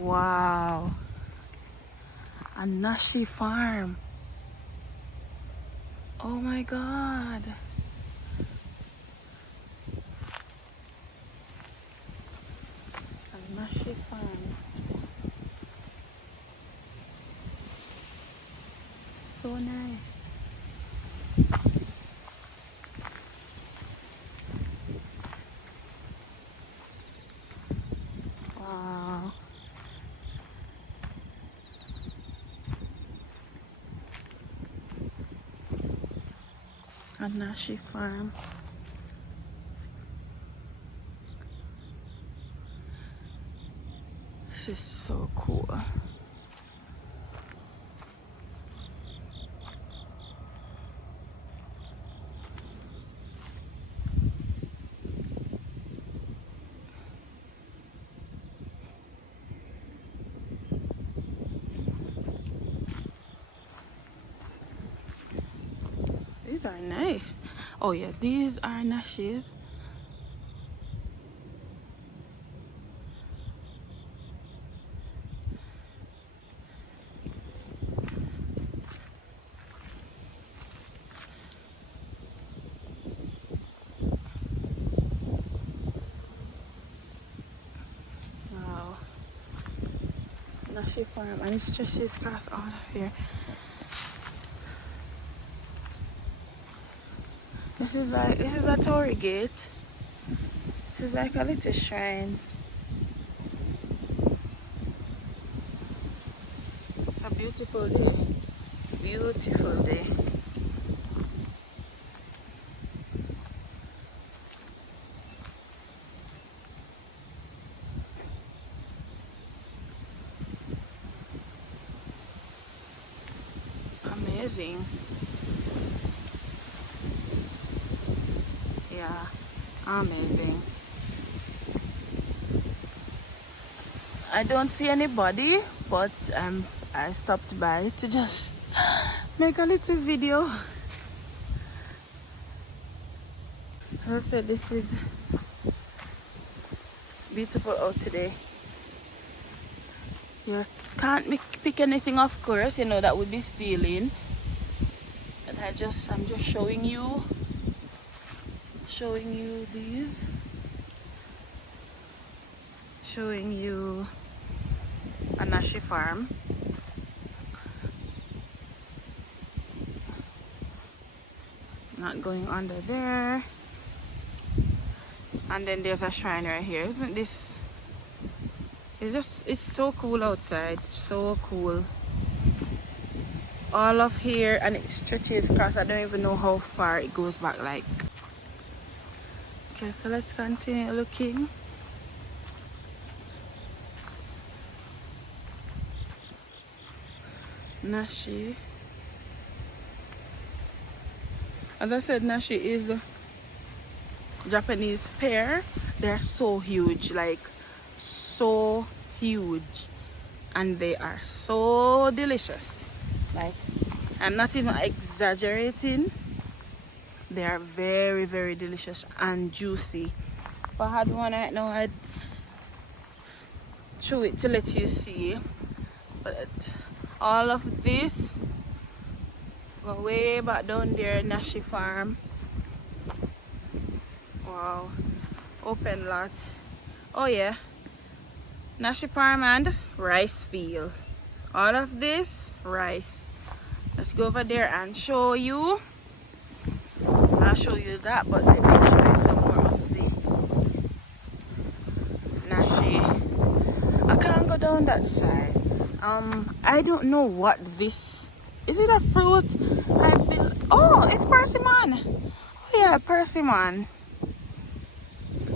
Wow. A nashi farm. Oh my god. A nashi farm. So nice. Wow. A nashi farm. This is so cool. These are nice. Oh yeah, these are nashis. Wow. Nashi farm, and it stretches across all of here. This is a Tory gate. This is like a little shrine. It's a beautiful day. Beautiful day. Amazing. Yeah, amazing. I don't see anybody, but I stopped by to just make a little video. As I said, it's beautiful out today. You can't pick anything, of course, you know, that would be stealing. But I'm just showing you these. Showing you a nashi farm. Not going under there. And then there's a shrine right here. Isn't this? It's so cool outside. So cool. All of here, and it stretches across. I don't even know how far it goes back like. Okay, so let's continue looking. Nashi. As I said, nashi is Japanese pear. They're so huge, like so huge, and they are so delicious. Like, I'm not even exaggerating. They are very, very delicious and juicy. If I had one right now, I'd chew it to let you see. But all of this go way back down there, nashi farm. Wow, open lot. Oh yeah, nashi farm and rice field. All of this rice. Let's go over there and show you. I'll show you that, but let me show you some more of the nashi. I can't go down that side. I don't know what this is. It a fruit? Oh, it's persimmon. Oh yeah, persimmon.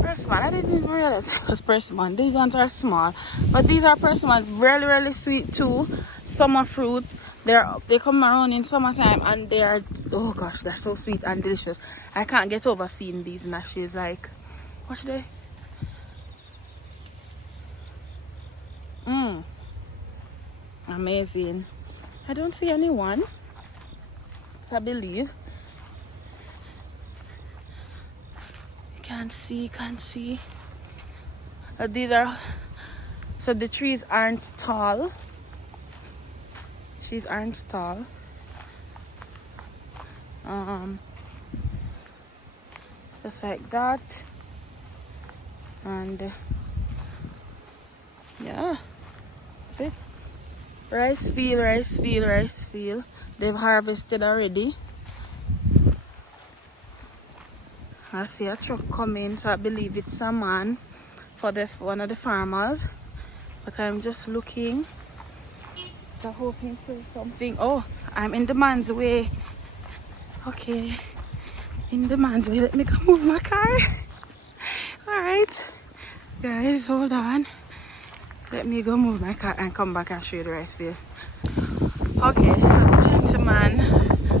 Persimmon. I didn't even realize it was persimmon. These ones are small, but these are persimmons. Really, really sweet too. Summer fruit. They come around in summertime, and they are, oh gosh, they're so sweet and delicious. I can't get over seeing these nashis. Like, watch they. Amazing. I don't see anyone, I believe. Can't see. These are So the trees aren't tall. Trees aren't tall. Just like that. And yeah, that's it. Rice field, rice field, rice field. They've harvested already. I see a truck coming, so I believe it's a man for one of the farmers. But I'm just looking, so hoping for something. Oh, I'm in the man's way. Okay, in the man's way. Let me go move my car. All right, guys, hold on. Let me go move my car and come back and show you the rice field. Okay, so the gentleman,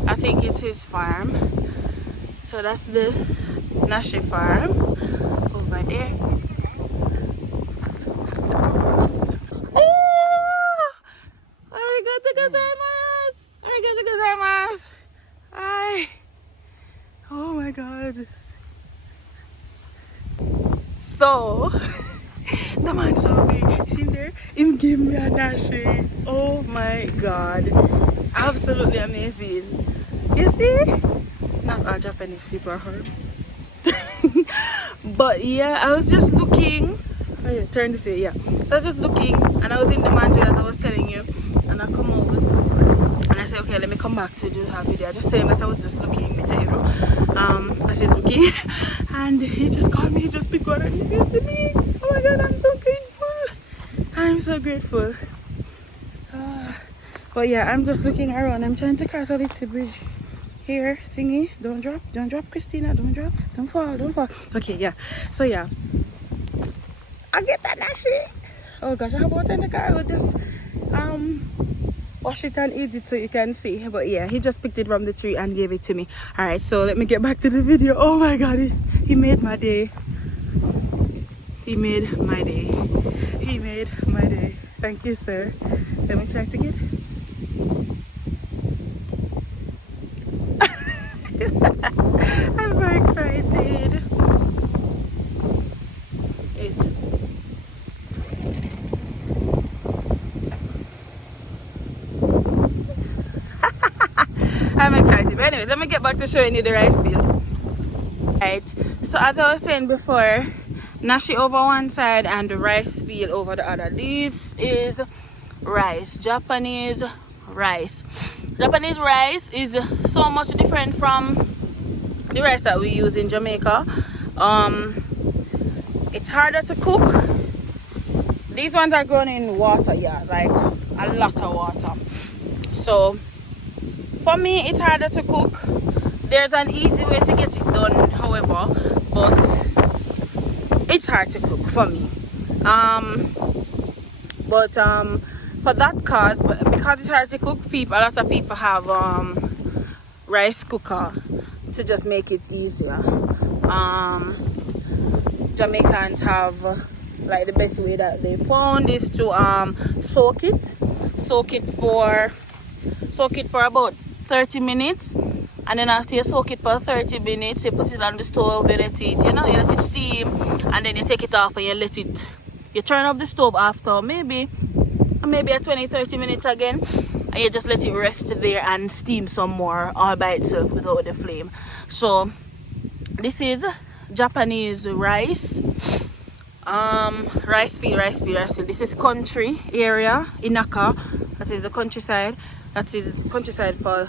I think it's his farm. So that's the Nashi farm over there. Oh! Arigatou gozaimasu! Arigatou gozaimasu! Hi! Oh my god. So, the man saw me. See there? Him give me a Nashi. Oh my god. Absolutely amazing. You see? Not all Japanese people are hurt. But yeah, I was just looking. Oh yeah, turn this way, yeah. So I was just looking and I was in the mountain as I was telling you. And I come over and I said, okay, let me come back to do a video. I just tell him that I was just looking. I said okay. And he just called me, he just picked one and he gave it to me. Oh my god, I'm so grateful. I'm so grateful. But yeah, I'm just looking around. I'm trying to cross a little bridge here thingy. Don't drop, Christina, don't drop, don't fall. Okay, yeah, so yeah, I'll get that Nashi. Oh gosh, how about in the car? I will just wash it and eat it so you can see. But yeah, he just picked it from the tree and gave it to me. All right, so let me get back to the video. Oh my god, he made my day. He made my day. He made my day. Thank you, sir. Let me try to get I'm so excited. I'm excited. But anyway, let me get back to showing you the rice field. Right. So as I was saying before, Nashi over one side and the rice field over the other. This is rice, Japanese rice. Japanese rice is so much different from the rice that we use in Jamaica. It's harder to cook. These ones are grown in water, yeah, like a lot of water. So for me, it's harder to cook. There's an easy way to get it done, however, but it's hard to cook for me. For that cause, because it's hard to cook, a lot of people have rice cooker to just make it easier. Jamaicans have like the best way that they found is to soak it for about 30 minutes, and then after you soak it for 30 minutes, you put it on the stove, you let it steam, and then you take it off and you turn off the stove after maybe a 20-30 minutes again, and you just let it rest there and steam some more all by itself without the flame. So this is Japanese rice. Rice field. This is country area, Inaka. That is the countryside. That is countryside for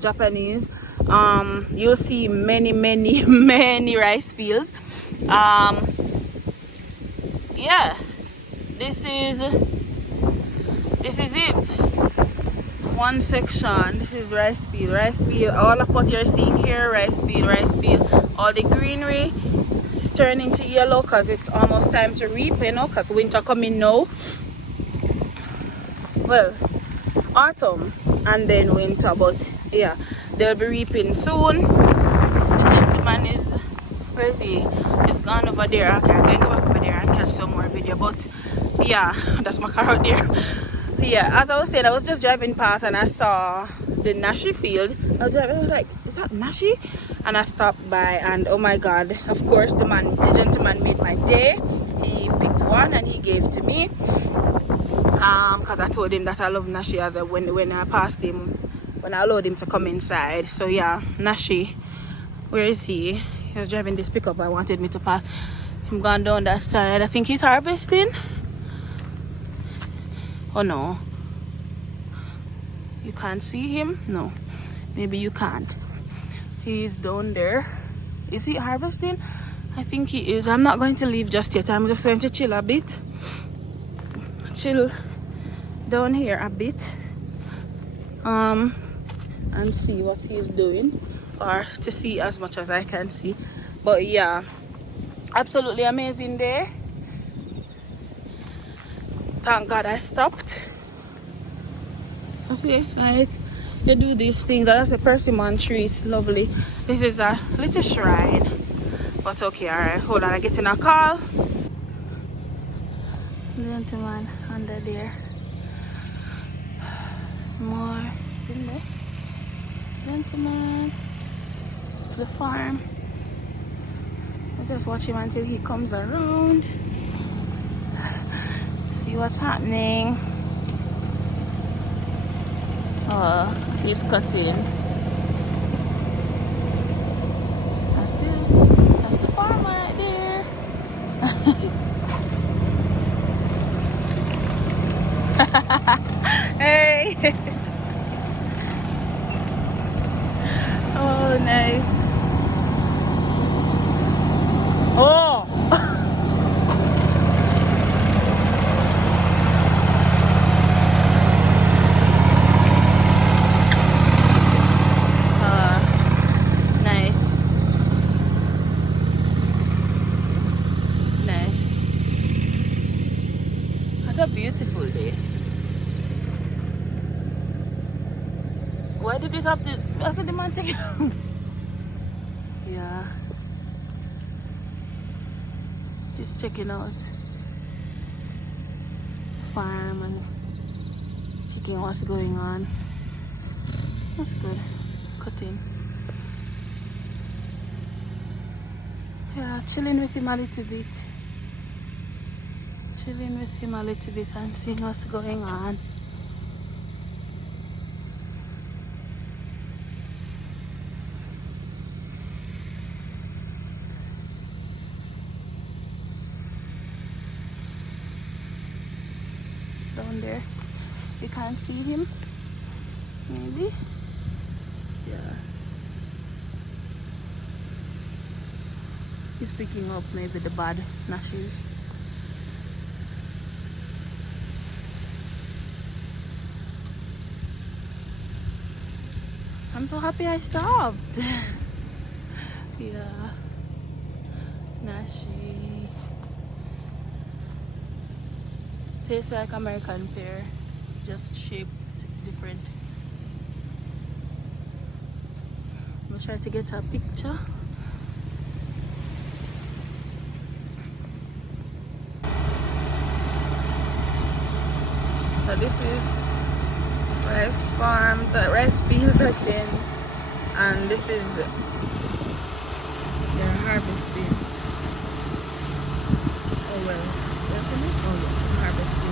Japanese. You'll see many rice fields. Yeah, this is it. One section. This is rice field. All of what you're seeing here, rice field. All the greenery is turning to yellow because it's almost time to reap, because winter coming now. Well, autumn and then winter, but yeah, they'll be reaping soon. The gentleman is, where is he? He's gone over there. Okay, I can go back over there and catch some more video, but yeah, that's my car out there. Yeah, as I was saying, I was just driving past and I saw the Nashi field. I was like, is that Nashi? And I stopped by, and oh my god, of course the gentleman made my day. He picked one and he gave to me. Because I told him that I love Nashi as when I passed him, when I allowed him to come inside. So yeah, Nashi, where is he? He was driving this pickup. I wanted me to pass him, gone down that side. I think he's harvesting. Oh no, you can't see him. No, maybe you can't. He's down there. Is he harvesting? I think he is. I'm not going to leave just yet. I'm just going to chill a bit, chill down here a bit, and see what he's doing, or to see as much as I can see. But yeah, absolutely amazing day. Thank God I stopped. You see, like, you do these things. That's a persimmon tree. It's lovely. This is a little shrine, but okay. All right, hold on, I get in a call. Gentleman under there. More in there. Gentleman. It's the farm. I'll just watch him until he comes around. See what's happening. Oh, he's cutting. That's the farm right there. Hey. Oh, nice. Oh. Nice. Nice. What a beautiful day. Why did this have to? That's what the man take. Yeah. Just checking out the farm and checking what's going on. That's good. Cutting. Yeah, chilling with him a little bit. Chilling with him a little bit and seeing what's going on. It's down there. You can't see him. Maybe. Yeah. He's picking up maybe the bad nashes. I'm so happy I stopped. Yeah. Nashi. Tastes like American pear, just shaped different. I'm gonna try to get a picture. So this is rice farms, rice fields again, and this is their harvesting. Oh well, definitely. Oh yeah, harvesting.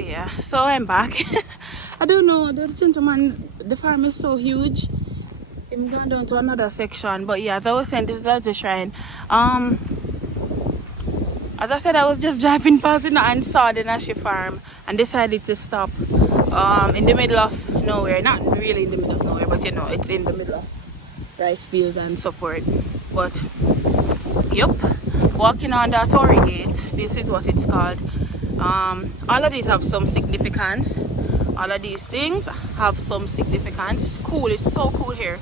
But yeah, so I'm back. I don't know, the gentleman, the farm is so huge. I'm going down to another section. But yeah, as I was saying, this is the shrine. As I said, I was just driving past it and saw the Nashi farm and decided to stop in the middle of nowhere. Not really in the middle of nowhere, but you know, it's in the middle of rice fields and so forth. But yep, walking on the Tory Gate, this is what it's called. All of these have some significance. All of these things have some significance. It's cool, it's so cool here.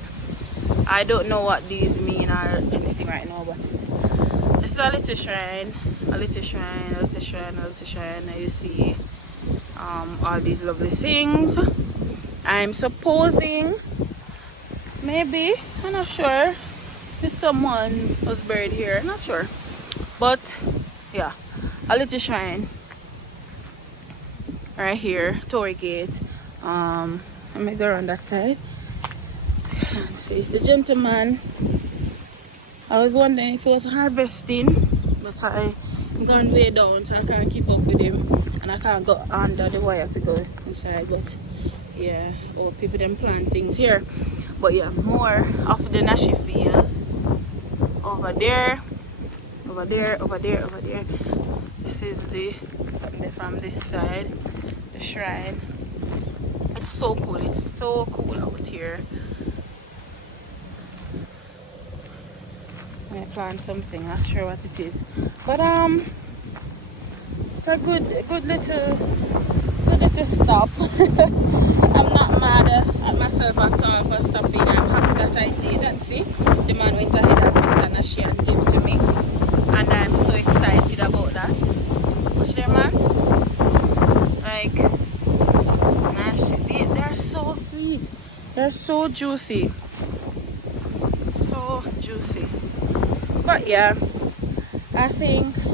I don't know what these mean or anything right now, but this is a little shrine, a little shrine, a little shrine, a little shrine. Now you see all these lovely things. I'm supposing, maybe, I'm not sure, if someone was buried here, not sure. But yeah, a little shrine right here, Tory Gate. Let me go around that side. Let's see, the gentleman, I was wondering if he was harvesting, but I'm going way down, so I can't keep up with him, and I can't go under the wire to go inside. But yeah, oh, people them plant things here. But yeah, more of the Nashi field over there, over there, over there, over there. This is the something from this side, the shrine. It's so cool, it's so cool out here. I plant something, not sure what it is, but it's a good little stop. I'm not mad at myself at all for stopping. I'm happy that I did. And see, the man went ahead and picked a Nashi and gave to me, and I'm so excited about that. Watch there, man. Like Nashi, they're so sweet, they're so juicy, so juicy. But yeah, I think this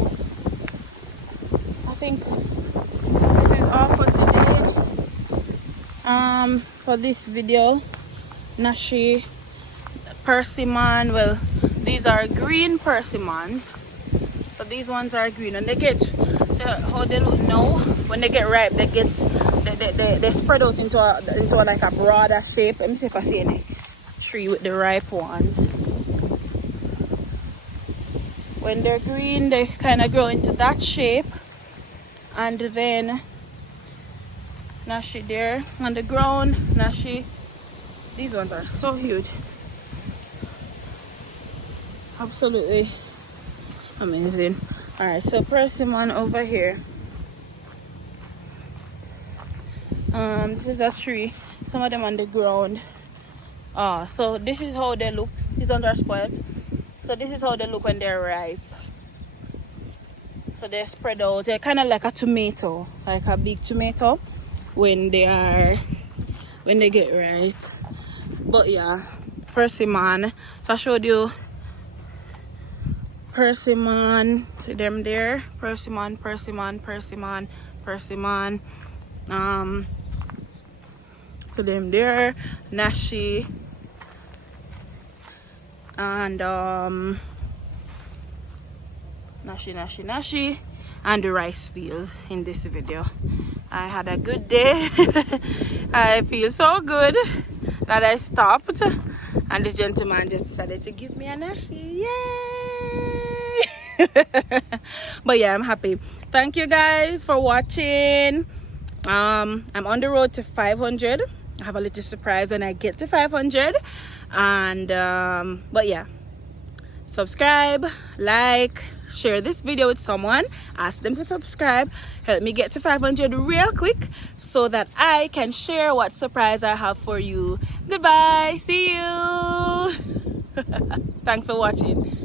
is all for today. For this video, Nashi persimmon. Well, these are green persimmons. So these ones are green, and they get, so how they look now, when they get ripe, they get they spread out into like a broader shape. Let me see if I see any tree with the ripe ones. When they're green, they kind of grow into that shape, and then Nashi there on the ground. Nashi, these ones are so huge, absolutely amazing. All right, so persimmon over here. This is a tree. Some of them on the ground. So this is how they look. These ones are spoiled. So this is how they look when they're ripe. So they're spread out. They're kind of like a tomato, like a big tomato when they get ripe. But yeah, persimmon. So I showed you persimmon. See them there? Persimmon, persimmon, persimmon, persimmon. To them there, Nashi, and Nashi, and the rice fields in this video. I had a good day. I feel so good that I stopped, and this gentleman just decided to give me a Nashi. Yay! But yeah, I'm happy. Thank you guys for watching. I'm on the road to 500. I have a little surprise when I get to 500. And but yeah, subscribe, like, share this video with someone, ask them to subscribe, help me get to 500 real quick so that I can share what surprise I have for you. Goodbye, see you. Thanks for watching.